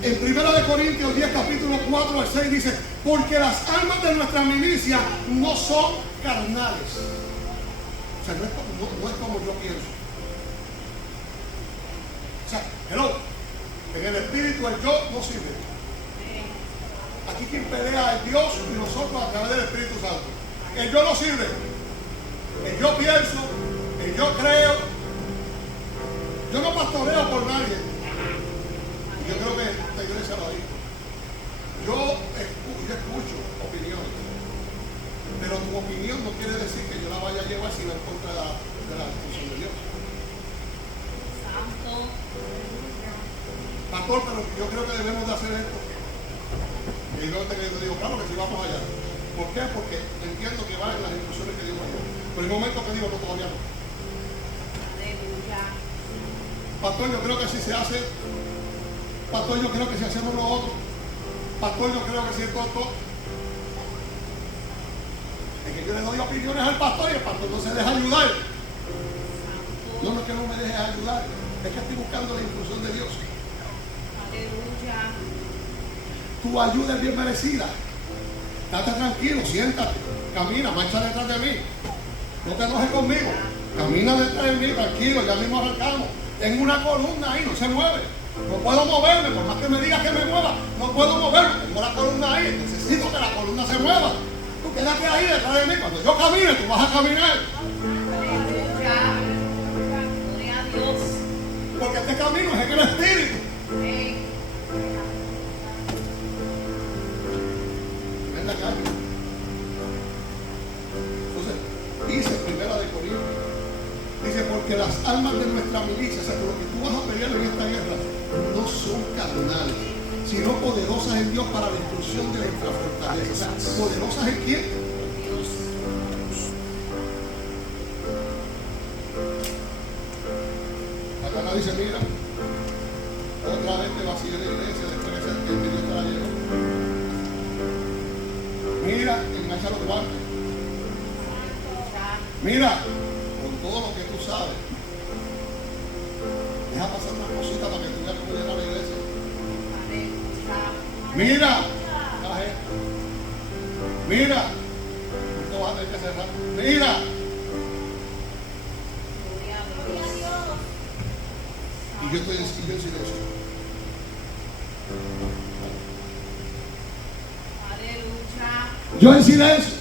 en 1 Corintios 10, capítulo 4 al 6, dice: porque las armas de nuestra milicia no son carnales. O sea, no es como yo pienso. O sea, hello, en el espíritu el yo no sirve. Aquí quien pelea es Dios y nosotros a través del Espíritu Santo. El yo no sirve. El yo pienso, el yo creo. Yo no pastoreo por nadie. Yo creo que esta iglesia lo dijo. Yo escucho opiniones. Pero tu opinión no quiere decir que yo la vaya a llevar si va en contra de la instrucción de Dios. Santo. Pastor, pero yo creo que debemos de hacer esto. Y yo te digo, claro que sí, vamos allá. ¿Por qué? Porque entiendo que va en las instrucciones que digo allá. Pero hay momentos que digo, no, todavía no. Aleluya. Pastor, yo creo que si se hace. Pastor, yo creo que si hacemos lo otro. Pastor, yo creo que si esto, todo. Es que yo le doy opiniones al pastor y el pastor no se deja ayudar. No, no es que no me dejes ayudar. Es que estoy buscando la instrucción de Dios. Aleluya. Tu ayuda es bien merecida. Estate tranquilo, siéntate, camina, marcha detrás de mí. No te enojes conmigo. Camina detrás de mí, tranquilo, ya mismo arrancamos. Tengo una columna ahí, no se mueve. No puedo moverme, por más que me digas que me mueva, no puedo moverme. Tengo la columna ahí, necesito que la columna se mueva. Tú quédate ahí detrás de mí. Cuando yo camine, tú vas a caminar. Aleluya. Gloria a Dios. Porque este camino es en el Espíritu. Amén. En la calle. Entonces, dice Primera de Corintios. Dice, porque las armas de nuestra milicia, o sea, lo que tú vas a pelear en esta guerra, no son carnales, sino poderosas en Dios para la destrucción de nuestra fortaleza. O sea, ¿poderosas en quién? Dios. Satanás dice, mira, otra vez te vacíe la iglesia después de ser que Dios te la llevó. Mira, engancha los guantes. Mira, con todo lo que tú sabes, deja pasar una cosita para que tú veas cómo llegar a la iglesia. Mira, mira, tú vas a tener que cerrar. Mira, y yo estoy en silencio. Aleluya. Yo en silencio.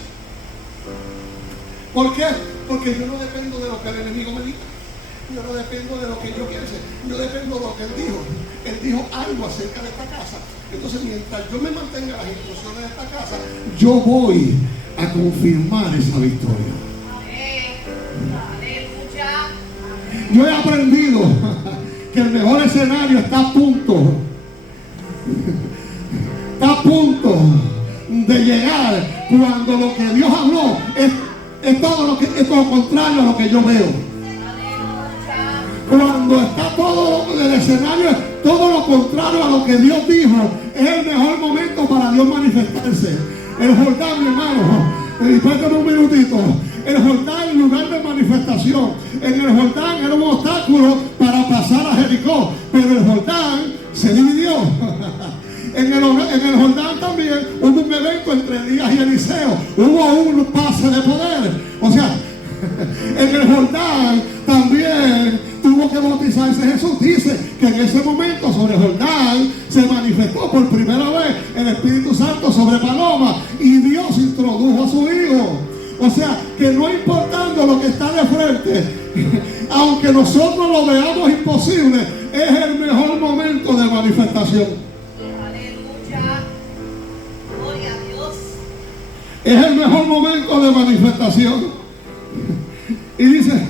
¿Por qué? Porque yo no dependo de lo que el enemigo me diga. Yo no dependo de lo que yo piense. Yo dependo de lo que él dijo. Él dijo algo acerca de esta casa. Entonces, mientras yo me mantenga las instrucciones de esta casa, yo voy a confirmar esa victoria. Aleluya. Yo he aprendido que el mejor escenario está a punto. Está a punto de llegar cuando lo que Dios habló es todo lo contrario a lo que yo veo. Cuando está todo el escenario es todo lo contrario a lo que Dios dijo, es el mejor momento para Dios manifestarse. El Jordán, mi hermano, espérate un minutito. El Jordán, el lugar de manifestación. En el Jordán era un obstáculo para pasar a Jericó, pero el Jordán se dividió. En el Jordán también hubo un evento entre Elías y Eliseo. Hubo un pase de poder. O sea, en el Jordán también tuvo que bautizarse Jesús. Dice que en ese momento sobre el Jordán se manifestó por primera vez el Espíritu Santo sobre paloma y Dios introdujo a su Hijo. O sea, que no importando lo que está de frente, aunque nosotros lo veamos imposible, es el mejor momento de manifestación. Gloria a Dios. Es el mejor momento de manifestación. Y dice,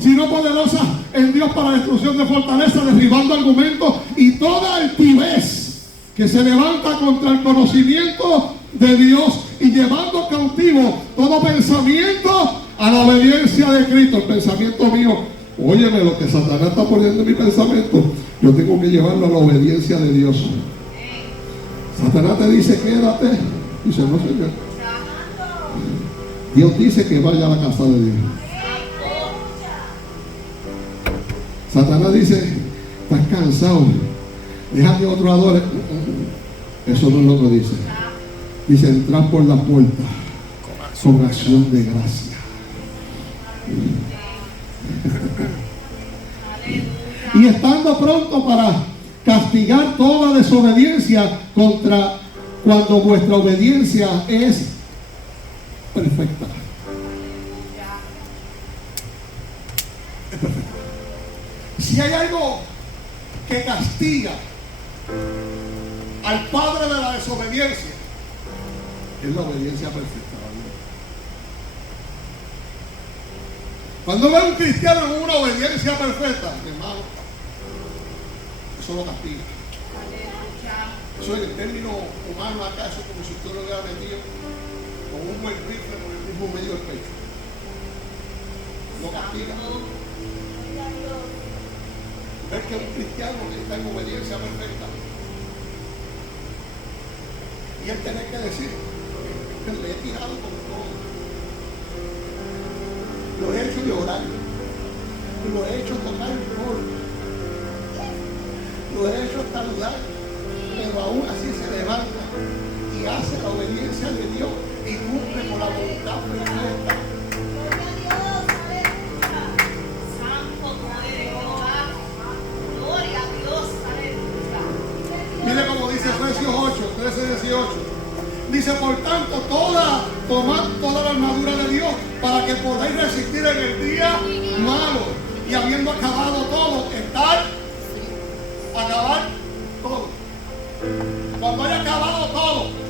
sino poderosa en Dios para la destrucción de fortaleza, derribando argumentos y toda altivez que se levanta contra el conocimiento de Dios y llevando cautivo todo pensamiento a la obediencia de Cristo. El pensamiento mío, óyeme, lo que Satanás está poniendo en mi pensamiento, yo tengo que llevarlo a la obediencia de Dios. Satanás te dice, quédate. Dice, no, Señor. Dios dice que vaya a la casa de Dios. Satanás dice, estás cansado, deja que otro adore. Eso no es lo que dice. Dice, entrar por la puerta con acción de gracia. Y estando pronto para castigar toda desobediencia contra cuando vuestra obediencia es perfecta. Es perfecta. Si hay algo que castiga al padre de la desobediencia, es la obediencia perfecta. Cuando ve a un cristiano en una obediencia perfecta, mi hermano, eso lo castiga. Eso en el término humano acá, eso es como si usted lo hubiera metido con un buen rifle por el mismo medio del pecho. Lo castiga. Ver que un cristiano que está en obediencia perfecta y él tiene que decir que le he tirado con todo, lo he hecho llorar, lo he hecho tocar el polvo, lo he hecho saludar, pero aún así se levanta y y hace la obediencia de Dios y cumple con la voluntad perfecta. Mire como dice Efesios 8, 13, 18. Dice, por tanto, tomad toda la armadura de Dios para que podáis resistir en el día malo. Y habiendo acabado todo, acabar todo. Cuando haya acabado todo.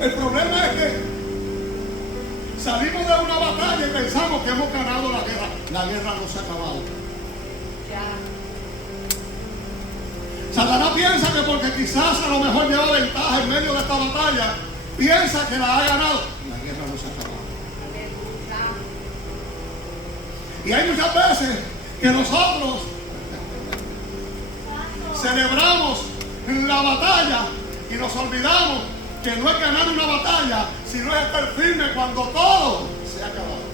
El problema es que salimos de una batalla y pensamos que hemos ganado la guerra. La guerra no se ha acabado. Satanás piensa que porque quizás a lo mejor lleva ventaja en medio de esta batalla, piensa que la ha ganado. La guerra no se ha acabado. Y hay muchas veces que nosotros celebramos la batalla y nos olvidamos que no es ganar una batalla, sino es estar firme cuando todo se ha acabado.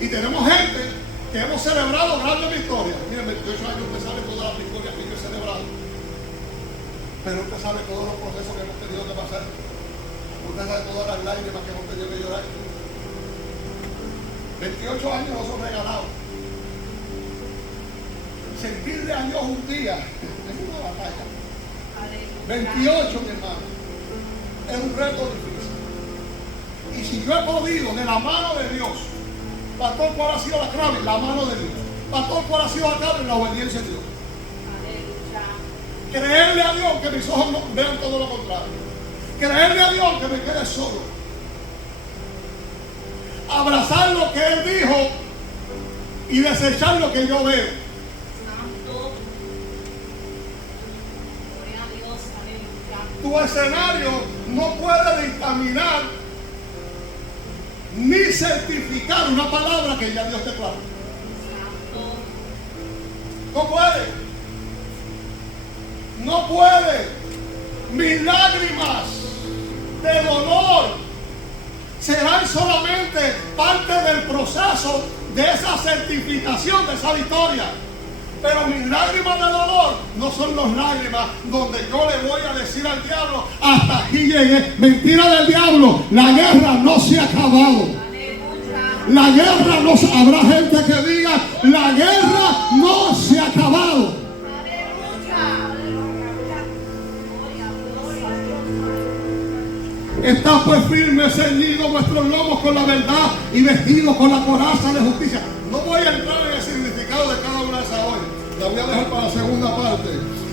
Y tenemos gente que hemos celebrado grandes victorias. Miren, 28 años usted sabe todas las victorias que yo he celebrado. Pero usted sabe todos los procesos que hemos tenido que pasar. Usted sabe todas las lágrimas que hemos tenido que llorar. 28 años no son regalados. Servirle a Dios un día es una batalla. 28, mi hermano, es un reto difícil. Y si yo he podido de la mano de Dios, pastor, ¿cuál ha sido la clave? La mano de Dios. Pastor, ¿cuál ha sido la clave? La obediencia a Dios. Creerle a Dios que mis ojos no vean todo lo contrario. Creerle a Dios que me quede solo. Abrazar lo que Él dijo y desechar lo que yo veo. Tu escenario no puede dictaminar ni certificar una palabra que ya Dios declaró. No puede. No puede. Mis lágrimas de dolor serán solamente parte del proceso de esa certificación, de esa victoria. Pero mis lágrimas de dolor no son las lágrimas donde yo le voy a decir al diablo, hasta aquí llegué. Mentira del diablo, la guerra no se ha acabado. La guerra no se... Habrá gente que diga, la guerra no se ha acabado. Está pues firme, ceñido vuestros lomos con la verdad y vestidos con la coraza de justicia. No voy a entrar en el significado de cada una de esas hoy. La voy a dejar para la segunda parte.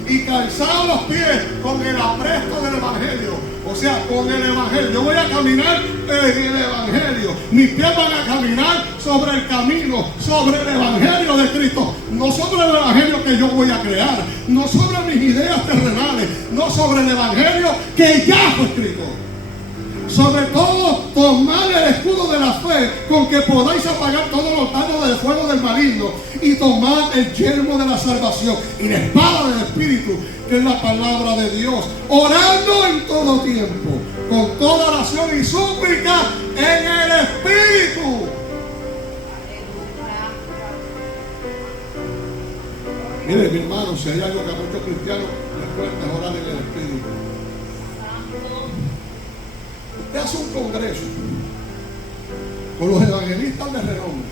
Y calzados los pies con el apresto del Evangelio. O sea, con el Evangelio. Yo voy a caminar en el Evangelio. Mis pies van a caminar sobre el camino, sobre el Evangelio de Cristo. No sobre el Evangelio que yo voy a crear. No sobre mis ideas terrenales. No sobre el Evangelio que ya fue escrito. Sobre todo, tomad el escudo de la fe con que podáis apagar todos los dardos del fuego del maligno, y tomad el yelmo de la salvación y la espada del Espíritu, que es la palabra de Dios, orando en todo tiempo, con toda oración y súplica en el Espíritu. Mire, mi hermano, si hay algo que a muchos cristianos les cuesta orar en el Espíritu. Usted hace un congreso con los evangelistas de renombre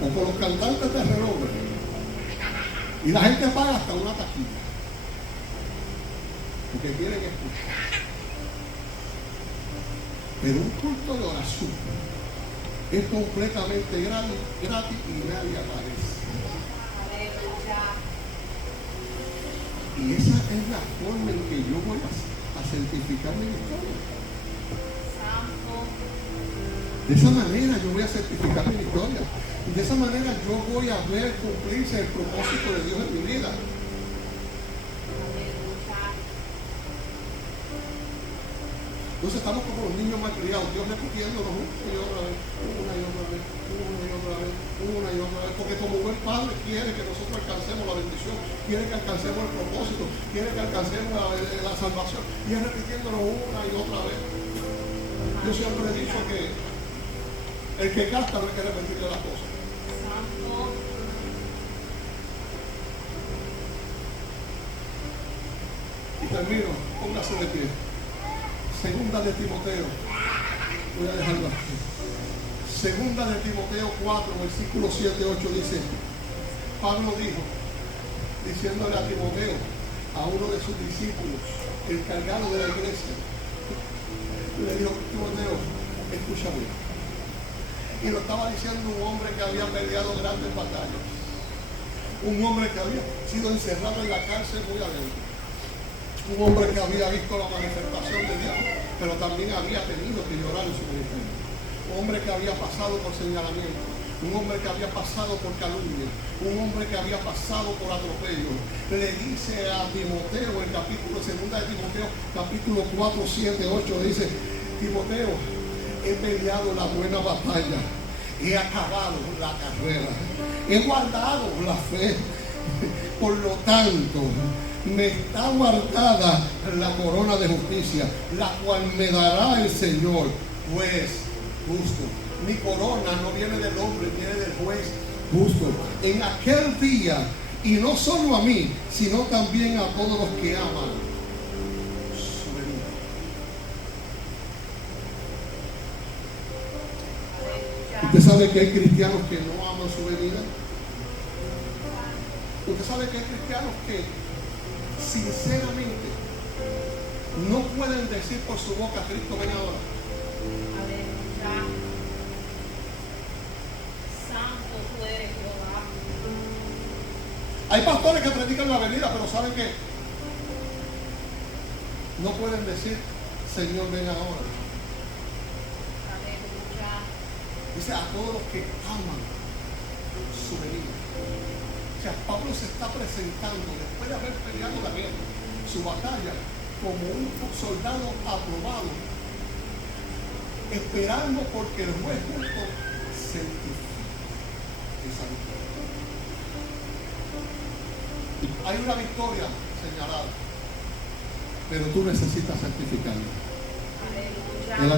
o con los cantantes de renombre y la gente paga hasta una taquilla porque quieren escuchar. Pero un culto de oración es completamente gratis y nadie aparece. Y esa es la forma en que yo voy a certificar mi victoria. De esa manera yo voy a certificar mi victoria. De esa manera yo voy a ver cumplirse el propósito de Dios en mi vida. Entonces estamos como los niños mal criados, Dios repitiéndonos una y otra vez, una y otra vez, una y otra vez, una y otra vez, porque como buen padre quiere que nosotros alcancemos la bendición, quiere que alcancemos el propósito, quiere que alcancemos la salvación, y es repitiéndonos una y otra vez. Yo siempre he dicho que el que gasta no hay que repetirle las cosas. termino, póngase de pie. Segunda de Timoteo, voy a dejarlo aquí. Segunda de Timoteo 4, versículo 7, 8 dice, Pablo dijo, diciéndole a Timoteo, a uno de sus discípulos, encargado de la iglesia, le dijo, Timoteo, escúchame. Y lo estaba diciendo un hombre que había peleado grandes batallas. Un hombre que había sido encerrado en la cárcel muy adentro. Un hombre que había visto la manifestación de Dios, pero también había tenido que llorar en su ministerio. Un hombre que había pasado por señalamiento. Un hombre que había pasado por calumnia. Un hombre que había pasado por atropello. Le dice a Timoteo, el capítulo 2 de Timoteo, capítulo 4, 7, 8, dice, Timoteo, he peleado la buena batalla. He acabado la carrera. He guardado la fe. Por lo tanto, me está guardada la corona de justicia, la cual me dará el Señor, juez justo. Mi corona no viene del hombre, viene del juez justo. En aquel día, y no solo a mí, sino también a todos los que aman su venida. ¿Usted sabe que hay cristianos que no aman su venida? ¿Usted sabe que hay cristianos que sinceramente no pueden decir por su boca, Cristo ven ahora? Aleluya. Santo tú eres, Jehová. Hay pastores que predican la venida, pero saben que no pueden decir, Señor ven ahora. Aleluya. Dice a todos los que aman su venida. O sea, Pablo se está presentando después de haber peleado la guerra, su batalla, como un soldado aprobado, esperando porque el juez justo certifique esa victoria. Hay una victoria señalada, pero tú necesitas certificarla. Aleluya.